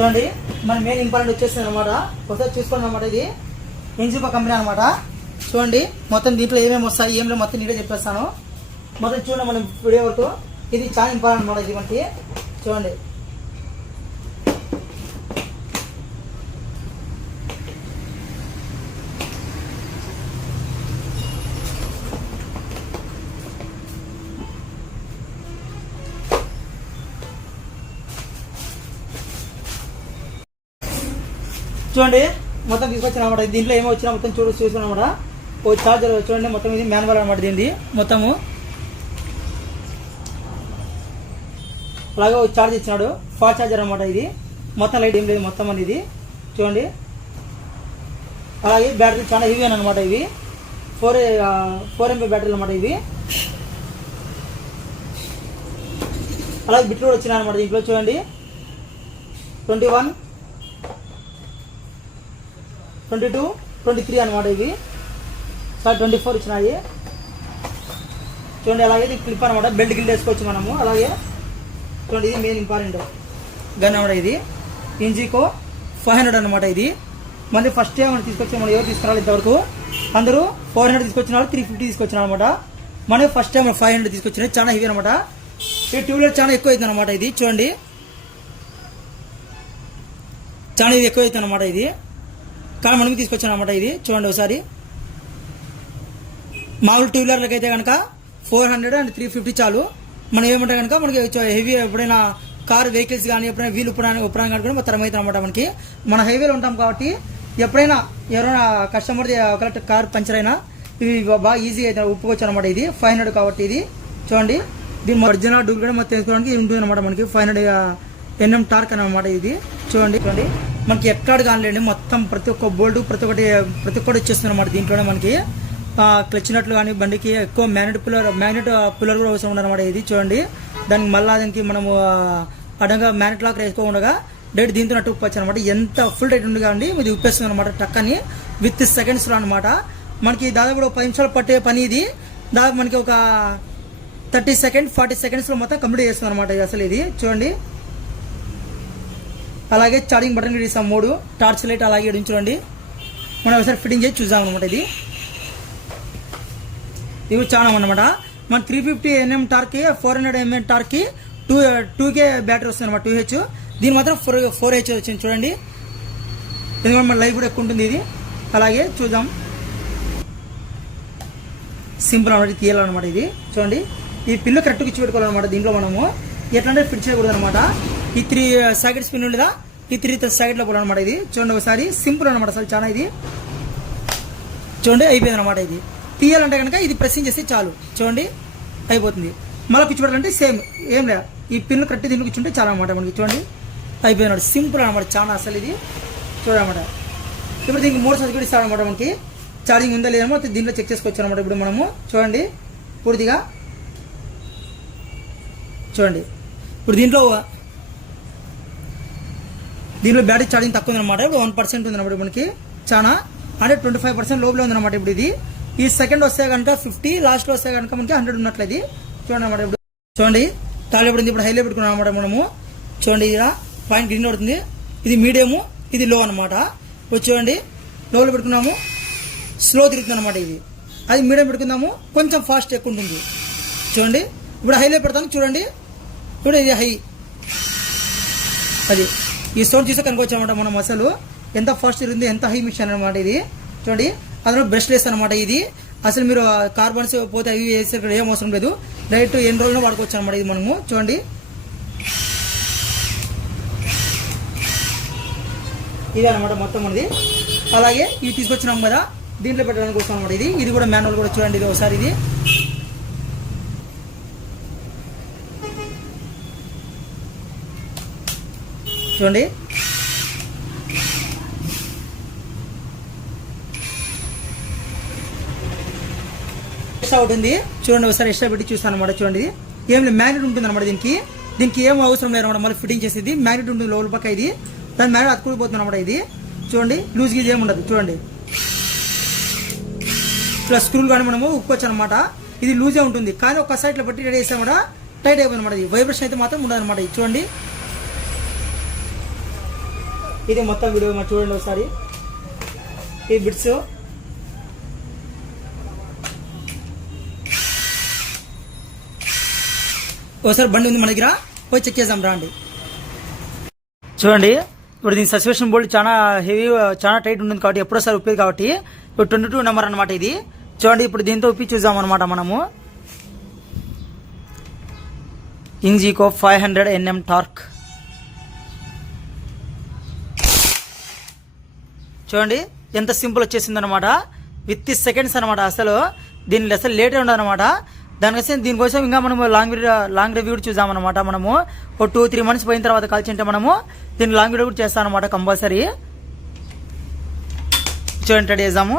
చూడండి మన main important వచ్చేస్తుంది అనమాట. ఒకసారి చూసుకోండి అనమాట. ఇది ఎన్జిపా కంపెనీ అనమాట. చూడండి మొత్తం దీంట్లో ఏమేమి వస్తాయి ఏం లేదు మొత్తం నీట్గా చెప్పేస్తాను. మొత్తం చూడండి మనం వీడియో వరకు. ఇది చాలా ఇంపార్టెంట్ అనమాట. ఇది మనకి చూడండి చూడండి మొత్తం తీసుకొచ్చిన అనమాట. దీంట్లో ఏమో వచ్చినా మొత్తం చూసుకున్నాం అనమాట. ఓ చార్జర్ చూడండి మొత్తం ఇది మాన్యువల్ అనమాట. దీనిది మొత్తము అలాగే ఒక చార్జ్ ఇచ్చినాడు. ఫాస్ట్ చార్జర్ అనమాట. ఇది మొత్తం లైట్ ఏం లేదు మొత్తం అనేది చూడండి. అలాగే బ్యాటరీ చాలా హెవీ అనమాట. ఇవి 4 MP బ్యాటరీలు అనమాట. ఇవి అలాగే బిట్లు కూడా వచ్చినాయి అనమాట. దీంట్లో చూడండి 21, 22, 23 అనమాట. ఇవి 24 ఇచ్చినాయి చూడండి. అలాగే ఇది క్లిప్ అనమాట. బెల్ట్ గిల్డ్ వేసుకోవచ్చు మనము. అలాగే చూడండి ఇది మెయిన్ ఇంపార్టెంట్ గన్ అనమాట. ఇది ఇంజికో 500 అనమాట. ఇది మళ్ళీ ఫస్ట్ టైం మనం తీసుకొచ్చి మనం ఎవరు తీసుకురాలి ఇంతవరకు అందరూ 400 తీసుకొచ్చినారు, 350 తీసుకొచ్చినారు అనమాట. మనం ఫస్ట్ టైం 500 తీసుకొచ్చినాయి. చాలా హెవీ అనమాట. ఈ ట్యూబ్లైట్ చాలా ఎక్కువ అవుతుంది అనమాట. ఇది చూడండి చాలా ఇది ఎక్కువ అవుతుంది అనమాట. ఇది కానీ మనకి తీసుకొచ్చాను అనమాట. ఇది చూడండి ఒకసారి. మామూలు టూ వీలర్లకి అయితే కనుక 400 అండ్ 350 చాలు. మనం ఏమంటే కనుక మనకి హెవీ ఎప్పుడైనా కార్ వెహికల్స్ కానీ ఎప్పుడైనా వీలు ఉపరాణం కానీ మొత్తం అవుతుంది అనమాట. మనకి మన హైవేలో ఉంటాం కాబట్టి ఎప్పుడైనా ఎవరైనా కస్టమర్ ఒకవేళ కార్ పంచర్ అయినా ఇవి బాగా ఈజీగా అయితే ఒప్పుకోవచ్చు అనమాట. ఇది 500 కాబట్టి ఇది చూడండి. దీని ఒరిజినల్ డూప్లికేట్ మొత్తం తెలుసుకోవడానికి ఉంటుంది అనమాట. మనకి 500 NM టార్క్ అనమాట. ఇది చూడండి మనకి ఎక్కడ కానిలేండి మొత్తం ప్రతి ఒక్క బోల్డ్ ప్రతి ఒక్కటి వచ్చేస్తుంది అనమాట. దీంట్లోనే మనకి క్లచ్ నట్లు కానీ బండికి ఎక్కువ మ్యాగ్నెట్ పుల్లర్ కూడా అవసరం ఉండదన్నమాట. ఇది చూడండి దానికి మళ్ళా దానికి మనము అడంగా మ్యాగ్నెట్ లాక్ వేసుకోకుండా డైరెక్ట్ దీంతో నట్టు ఉప్పచ్చు అనమాట. ఎంత ఫుల్ టైట్ ఉంది కానీ ఇది ఉప్పేస్తుంది అనమాట. టక్కని విత్ సెకండ్స్లో అనమాట. మనకి దాదాపు 10 నిమిషాలు పట్టే పని ఇది దాదాపు మనకి ఒక 30 సెకండ్స్ 40 సెకండ్స్లో మొత్తం కంప్లీట్ చేస్తుంది అనమాట. అసలు ఇది చూడండి. అలాగే ఛార్జింగ్ బటన్ ఇస్తాం 3 టార్చ్ లైట్ అలాగే చూడండి. మనం ఒకసారి ఫిట్టింగ్ చేసి చూసాం అనమాట. ఇది చాలా అనమాట. మన 350 NM టార్క్కి 400 mm టార్క్కి 2K బ్యాటరీ వస్తుంది అనమాట. 2H దీని మాత్రం 4H వచ్చింది చూడండి. ఎందుకంటే మన లైఫ్ కూడా ఎక్కువ ఉంటుంది ఇది. అలాగే చూద్దాం సింపుల్ అనమాట. తీయాలన్నమాట. ఇది చూడండి ఈ పిన్ను కరెక్ట్గా ఇచ్చి పెట్టుకోవాలన్నమాట. దీంట్లో మనము ఎట్లంటే ఫిట్ చేయకూడదు అనమాట. ఈ 3 సాకెట్స్ పిన్ ఉండేదా ఈ 3 సాకెట్లో కూడా అనమాట. ఇది చూడండి ఒకసారి సింపుల్ అనమాట. అసలు చాలా ఇది చూడండి అయిపోయింది అనమాట. ఇది తీయాలంటే కనుక ఇది ప్రెస్సింగ్ చేస్తే చాలు చూడండి అయిపోతుంది. మళ్ళీ కూర్చోబెట్టాలంటే సేమ్ ఏం లేదు. ఈ పిన్ను కరెక్ట్ దీంట్లో కూర్చుంటే చాలా అనమాట. మనకి చూడండి అయిపోయినాడు. సింపుల్ అనమాట చాలా అసలు ఇది చూడనమాట. ఇప్పుడు దీనికి 3 సర్క్యూట్ ఇస్తాడు అనమాట. మనకి ఛార్జింగ్ ఉందా లేదమో దీంట్లో చెక్ చేసుకోవచ్చు అనమాట. ఇప్పుడు మనము చూడండి పూర్తిగా చూడండి. ఇప్పుడు దీంట్లో బ్యాటరీ ఛార్జింగ్ తక్కువ ఉందన్నమాట. ఇప్పుడు 1% ఉందన్నమాట. మనకి చాలా అంటే 25% లోపలే ఉందన్నమాట. ఇప్పుడు ఇది ఈ సెకండ్ వస్తే కనుక 50 లాస్ట్లో వస్తే కనుక మనకి 100 ఉన్నట్లు ఇది చూడండి అనమాట. ఇప్పుడు చూడండి టాలీ పడింది. ఇప్పుడు హైలో పెట్టుకున్నాం అనమాట మనము. చూడండి ఇలా పాయింట్ గ్రీన్ పడుతుంది. ఇది మీడియము ఇది లో అనమాట. ఇప్పుడు చూడండి లోలో పెట్టుకున్నాము స్లో తిరుగుతుంది అనమాట. ఇది అది మీడియం పెట్టుకుందాము కొంచెం ఫాస్ట్ ఎక్కువ ఉంటుంది చూడండి. ఇప్పుడు హైలో పెడతాను చూడండి. ఇప్పుడు ఇది హై అది ఈ సౌండ్ చూస్తే కనుకోవచ్చు అనమాట. మనం అసలు ఎంత ఫాస్ట్ తిరుగుతుంది ఎంత హై మిషన్ అనమాట. ఇది చూడండి అందులో బ్రష్ లేస్తాను అనమాట. ఇది అసలు మీరు కార్బన్స్ పోతే అవి వేసే ఏం అవసరం లేదు. డైరెక్ట్ ఎన్ని రోజుల్లో వాడుకోవచ్చు అనమాట. ఇది మనము చూడండి ఇది అనమాట మొత్తం మనది. అలాగే ఇవి తీసుకొచ్చినాం కదా దీంట్లో పెట్టడానికి వస్తాం అనమాట. ఇది కూడా మాన్యువల్ కూడా చూడండి. ఇది ఒకసారి ఇది చూడండి ఎక్స్ట్రా ఉంటుంది చూడండి. ఒకసారి ఎక్స్ట్రా పెట్టి చూస్తాను అనమాట. చూడండి ఏం లేదు మ్యాగ్నెట్ ఉంటుంది అనమాట. దీనికి ఏం అవసరం లేదు అనమాట. మళ్ళీ ఫిట్టింగ్ చేసేది మ్యాగ్నెట్ ఉంటుంది లోపల పక్క. ఇది దాని మ్యాగ్నెట్ అతుకుడిపోతుంది అనమాట. ఇది చూడండి లూజ్ గీజ్ ఏమి ఉండదు చూడండి. ఇట్లా స్క్రూలు కానీ మనము ఉక్కోవచ్చు అనమాట. ఇది లూజే ఉంటుంది కానీ ఒక సైడ్లో బట్టి రెడీ చేస్తామట టైట్ అయిపోయింది అనమాట. ఇది వైబ్రేషన్ అయితే మాత్రం ఉండదు అనమాట. ఇది చూడండి ఇది మొత్తం వీడియో మరి చూడండి ఒకసారి. ఈ బిట్స్ ఒకసారి బండి ఉంది మన దగ్గర, పోయి చెక్ చేద్దాం రా అండి. చూడండి ఇప్పుడు దీని సస్పెన్షన్ బోల్ట్ చాలా హెవీ, చాలా టైట్ ఉంటుంది కాబట్టి ఎప్పుడోసారి ఉప్పేది కాబట్టి ఇప్పుడు 22 నెంబర్ అనమాట ఇది. చూడండి ఇప్పుడు దీంతో ఉప్పి చూద్దాం అనమాట మనము. ఇంజికో 500 Nm టార్క్. చూడండి ఎంత సింపుల్ వచ్చేసింది అనమాట, విత్ సెకండ్స్ అనమాట. అసలు దీని అసలు లేటే ఉండదు అనమాట. దీనికోసం ఇంకా మనము లాంగ్ రివ్యూ చూద్దాం అనమాట. మనము ఒక 2-3 మంత్స్ పోయిన తర్వాత కాల్చింటే మనము దీన్ని లాంగ్ వీడియో కూడా చేస్తాం అనమాట కంపల్సరీ. చూడండి రెడీ చేద్దాము.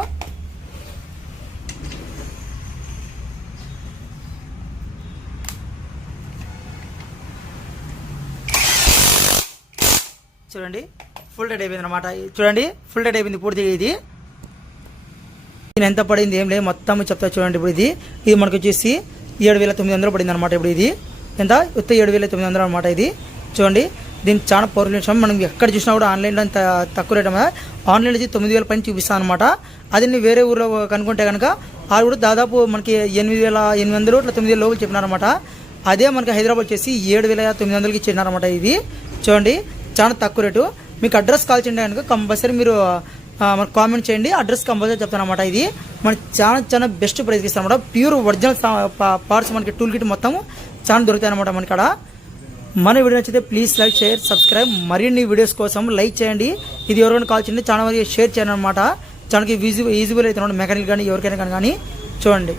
చూడండి ఫుల్ డేట్ అయిపోయింది అనమాట. చూడండి ఫుల్ డేట్ అయిపోయింది పూర్తిగా. ఇది ఎంత పడింది ఏం లేదు మొత్తం చెప్తా చూడండి. ఇప్పుడు ఇది మనకు వచ్చేసి 7,900 పడింది అనమాట. ఇప్పుడు ఇది ఎంత 7,900 అనమాట. ఇది చూడండి దీనికి చాలా పవర్ఫుల్ విషయం. మనం ఎక్కడ చూసినా కూడా ఆన్లైన్లో అంత తక్కువ రేట్ ఆన్లైన్లో వచ్చి 9,000 పైన చూపిస్తాను అనమాట. అది వేరే ఊళ్ళో కనుక్కుంటే కనుక అది కూడా దాదాపు మనకి 8,800 ఇట్లా 9,000 లోపల చెప్పినారనమాట. అదే మనకి హైదరాబాద్ వచ్చేసి 7,900కి ఇచ్చినారనమాట. ఇది చూడండి చాలా తక్కువ రేటు. మీకు అడ్రస్ కాల్ చేయండి కనుక కంపల్సరీ మీరు మనకు కామెంట్ చేయండి, అడ్రస్ కంపల్సరీ చెప్తాను అనమాట. ఇది మనకి చాలా బెస్ట్ ప్రైస్కి ఇస్తాం అనమాట. ప్యూర్ ఒరిజినల్ పార్ట్స్ మనకి టూల్ కిట్ మొత్తం చాలా దొరుకుతాయి అనమాట మనకి ఇక్కడ. మన వీడియో నచ్చితే ప్లీజ్ లైక్, షేర్, సబ్స్క్రైబ్. మరిన్ని వీడియోస్ కోసం లైక్ చేయండి. ఇది ఎవరికైనా కాల్ చేయండి, చాలా మంది షేర్ చేయండి అనమాట. చాలా ఈజీబుల్ అయితే మెకానిక్ కానీ ఎవరికైనా కానీ చూడండి.